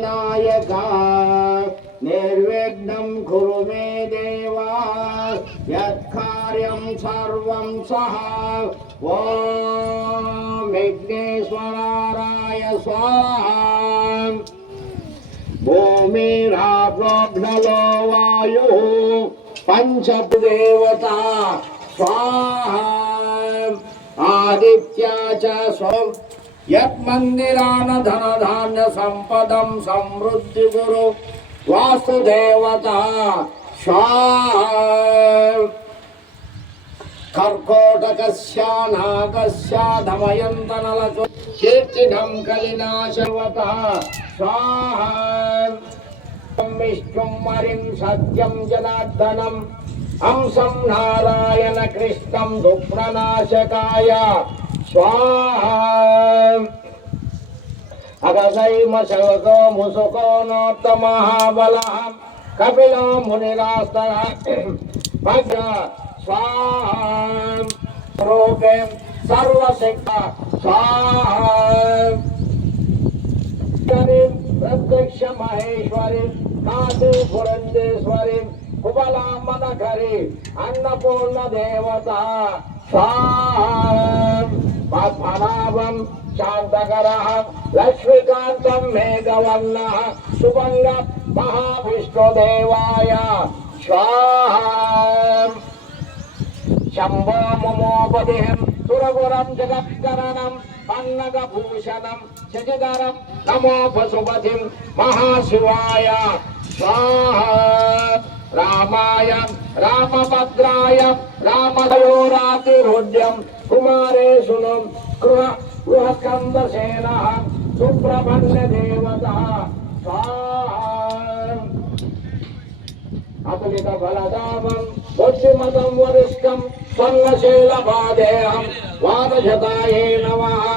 नायका, निर्विघ्नं कुरु मे देवा यत्कार्यं सर्वं सः ॐ विघ्नेश्वराय स्वाहा। भूमिराप्रोभ्नलो वायुः पञ्चदेवता स्वाहा। आदित्या च स्व యత్మందిరాన ధన ధాన్య సంపదం సమృద్ధి గురు. వాసుదేవత స్వాహ కర్కోటకస్య నాగస్య దమయంతనలతో కీర్తినం కలినాశవత స్వాహ విష్ణుం మరిం సత్యం జనార్దనం. అంశం నారాయణ కృష్ణం దుఃఖనాశకాయ స్వాహ అగసైమ ముసుకో నోత్త మహాబల కపిలో మునిరాస్త భద్ర స్వాహ సర్వశక్త స్వాహరి ప్రత్యక్ష మహేశ్వరి కాశీ పురంజేశ్వరి కుబలామనకరి అన్నపూర్ణ దేవత స్వాహ పద్మనాభం శాంతకర లక్ష్మీకాంతం మేఘవర్ణ సుభంగ మహావిష్ణుదేవాయ స్వాహ శంభో మమోపదేహం సురగురం జగత్కరణం పన్నగభూషణం శశిధరం నమో పశుపతిం మహాశివాయ స్వాహ రామాయ రామభద్రాయ రామయోరాతిరుడ్యం కుమారేశునం గృహస్కందసేన సుబ్రహ్మణ్య దేవత. స్వాహ. అతులిత బలదామం బుద్ధిమతం వరిష్టం స్వర్ణశీల పాదేహం వాదశతాయే నమః.